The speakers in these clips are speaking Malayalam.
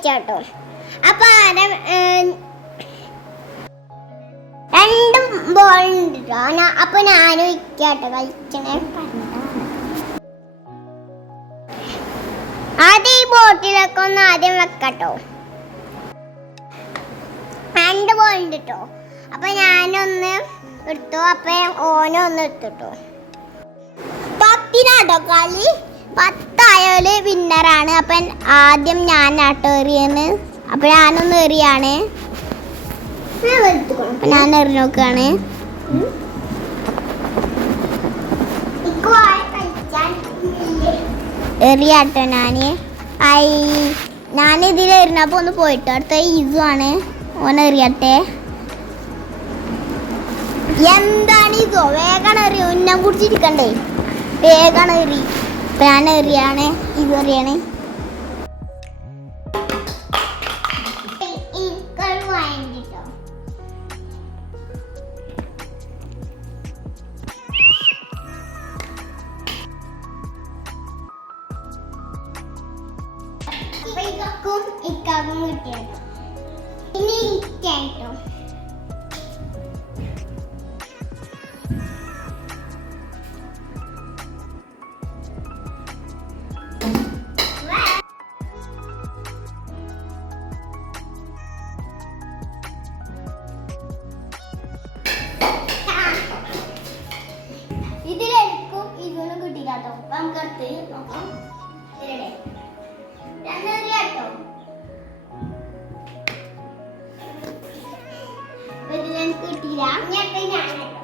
കളിച്ചാട്ടോ. അപ്പൊ രണ്ട് ബോൾ ഉണ്ട്. അപ്പൊ ഞാനും ഇക്കാട്ടോ കളിച്ചണേ. ആദ്യം ഈ ബോട്ടിലൊക്കെ ഒന്ന് ആദ്യം വെക്കട്ടോ. രണ്ട് ബോൾ ഉണ്ട് കേട്ടോ. അപ്പൊ ഞാനൊന്ന് എടുത്തു. അപ്പൊ ഓനൊന്ന് എടുത്തിട്ടോ. 10 കളി. 10 വിന്നറാണ്. അപ്പൊ ആദ്യം ഞാനാട്ടോ എറിയെന്ന്. അപ്പൊ ഞാനൊന്ന് എറിയാണ്. ഞാൻ എറി നോക്കാണ്. എറിയാട്ടോ ഞാനിതിൽ എറിഞ്ഞപ്പോ ഒന്ന് പോയിട്ടോ. അടുത്ത ഈസു ആണ്. ഓനെറിയട്ടെ. എന്താണ് ഇതോ? വേഗം എറിയോ. ഉന്നം കുടിച്ചിരിക്കണ്ടേ. വേഗം എറി. ഞാൻ എറിയാണ്. ഇത് എറിയാണ്. ഇക്കാക്കും കിട്ടിയാട്ടോ. ഇനി ഇക്കാട്ടോ. ഇതിലെടുക്കും ഇതൊന്നും കിട്ടിയില്ലാട്ടോ. അപ്പൊ നമുക്ക് അടുത്ത് നോക്കാം. രണ്ടോ കിട്ടിയില്ല. ഞാനാട്ടോ.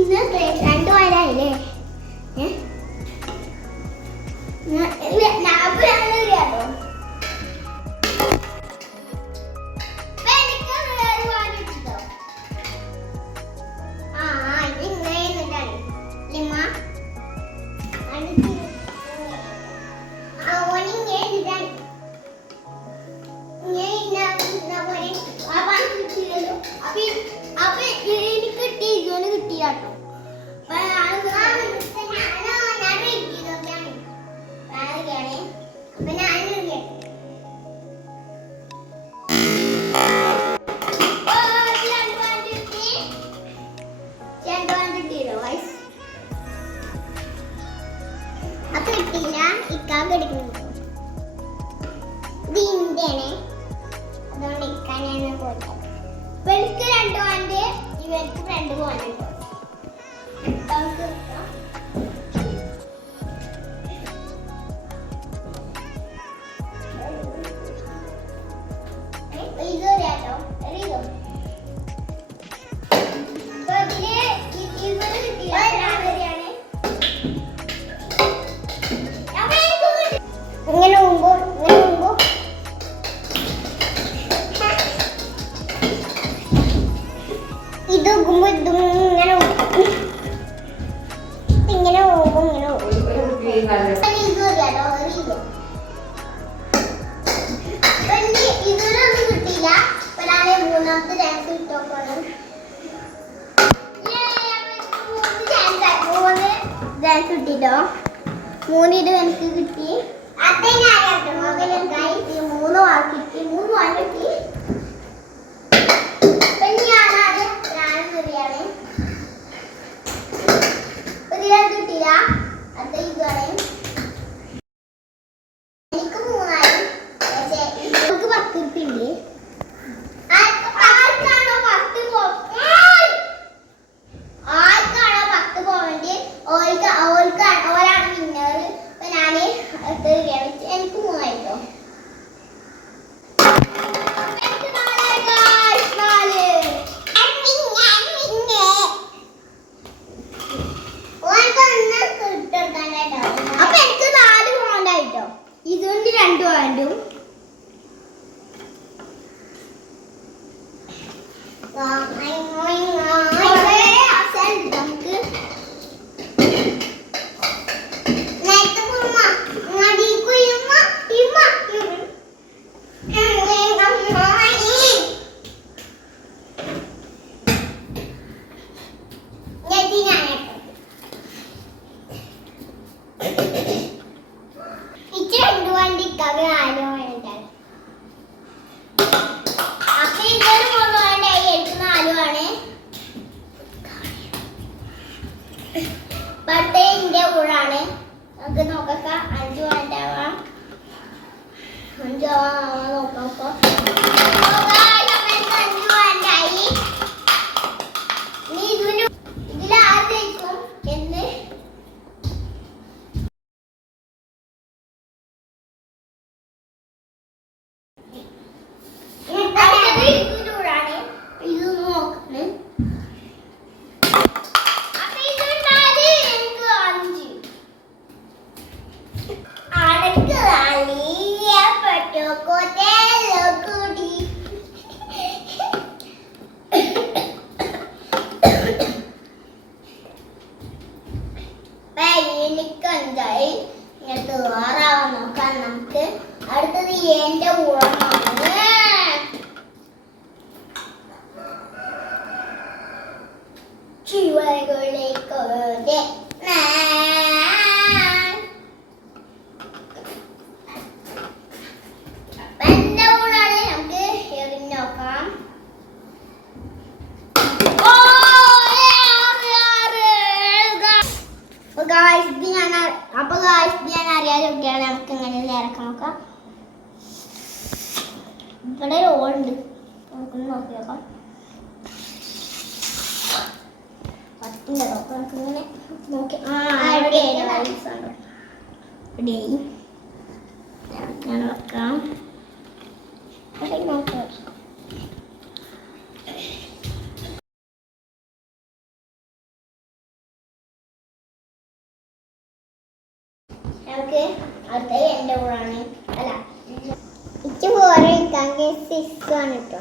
ഇത് 2 വരായില്ലേ? കിട്ടിയാട്ടോ. അപ്പൊ കിട്ടിയില്ല. ഇക്കാക്ക് എടുക്കുന്നുണ്ട്. ഇത് ഇന്ത്യയാണ്. അതുകൊണ്ട് ഇക്കാനാണ് പോയിട്ടത്. ഇവർക്ക് 2 പോയിന്റ്, ഇവർക്ക് 2 പോയിന്റ് ഉണ്ടോ. ഇങ്ങനെ ഇത് ഇതിലൊന്നും കിട്ടിയില്ല. മൂന്നാമത്തെ ചാൻസ് കിട്ടുമ്പോഴാണ്. 3 ചാൻസ് കിട്ടിട്ടോ. 3 ഇത് എനിക്ക് കിട്ടി. 3 മാർക്ക് കിട്ടി. 3 മാർക്ക് കിട്ടി. കിട്ടില്ല. അത് ഇതാണ്. എനിക്ക് 3 ആയി. പക്ഷേ നമുക്ക് 10 കിട്ടിയില്ലേ? ആർക്കാണോ 10 പോവേണ്ടി ഓരാണ് വിന്നർ. അപ്പൊ ഞാന് എനിക്ക് 3 ആയിട്ടോ. അപ്പൊ ബർത്ത്ഡേന്റെ ഊഴാണ്. നമുക്ക് നോക്കാം 5 പോയിന്റ് ആവാം. 5 ആവാൻ നോക്കാം. 5 പോയിന്റ് ആയി. ഇതിൽ ആദ്യം എന്ന് ഇതിലൂടാണ് ഇത് നോക്കുന്നത്. എനിക്ക് 5 ഇങ്ങനത്തെ വേറാവാൻ നോക്കാം. നമുക്ക് അടുത്തത് എന്റെ ഊഴമാണ്. ചുവകളിലേക്ക് എന്റെ ഊഴാണ്. നമുക്ക് എറിഞ്ഞ് നോക്കാം. അപ്പൊ ഞാൻ അറിയാതൊക്കെയാണ്. നമുക്ക് ഇങ്ങനെ ഇറക്കാൻ നോക്കാം. ഇവിടെ ഓളുണ്ട്, നമുക്കൊന്ന് നോക്കി നോക്കാം. പത്തിൻ്റെ നോക്കാം. നമുക്കിങ്ങനെ നോക്കി ഞാൻ വെക്കാം. നോക്കാം. നമുക്ക് അടുത്ത എൻ്റെ ഊഴാണ്. അല്ല ഇച്ച് പോരാണെങ്കിൽ 6 ആണ് കേട്ടോ.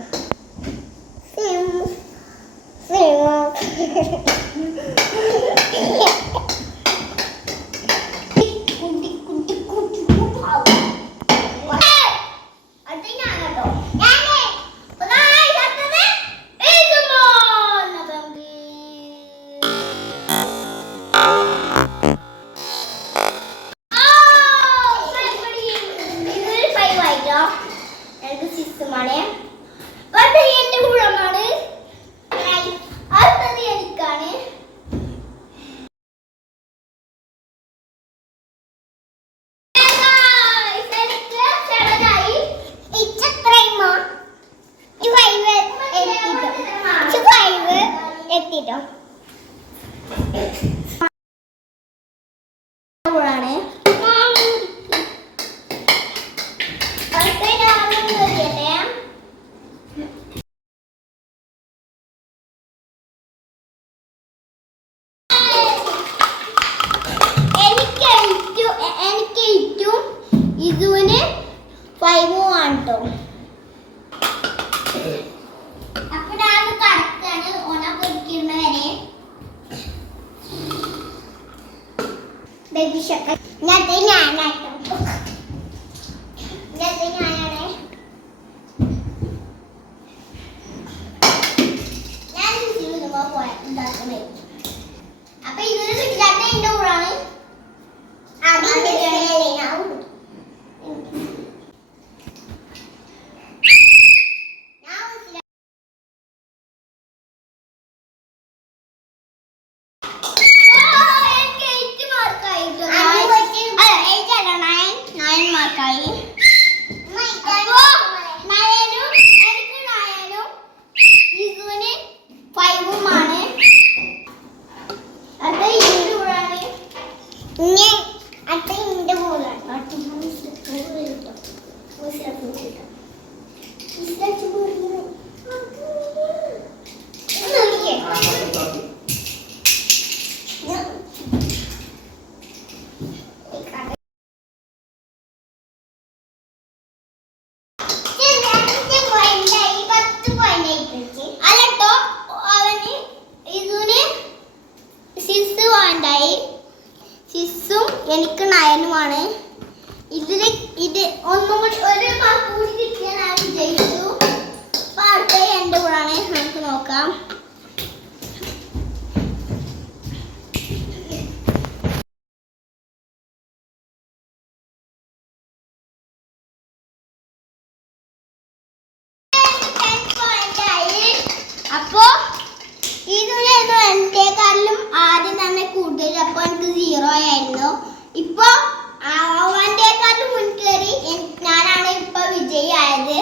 എത്തിട്ടോ ാണ്. എനിക്ക് ഏറ്റവും ഇതിന് 5 ആണ് കേട്ടോ. അപ്പൊ ഞാൻ കടക്കാണ് ഓന പൊരിക്കുന്ന വരെ. ഞാനാട്ടോ ഞാനാണ്. ഞാൻ ഉണ്ടാക്കുന്നത്. അപ്പൊ ഇതിന് കിട്ടാത്ത എന്റെ ഊഴാണ്. എനിക്ക് 9 ഇതിൽ ഇത് ഒന്നും കൂടി ഒരു മാർക്ക് കൂടി കിട്ടിയാൽ ഞാൻ വിജയിച്ചു. അപ്പോൾ അടുത്ത എൻ്റെ കൂടാണ്. നമുക്ക് നോക്കാം. അപ്പോൾ ഷീതുലായിരുന്നു എന്റെക്കാട്ടിലും ആദ്യം തന്നെ കൂടുതൽ. അപ്പൊ എനിക്ക് 0 ആയിരുന്നു. ഇപ്പൊ അവന്റെക്കാട്ടിലും മുൻകേറി ഞാനാണ് ഇപ്പൊ വിജയിയായത്.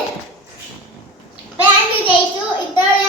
ഇപ്പൊ ഞാൻ വിജയിച്ചു. ഇത്രയുള്ള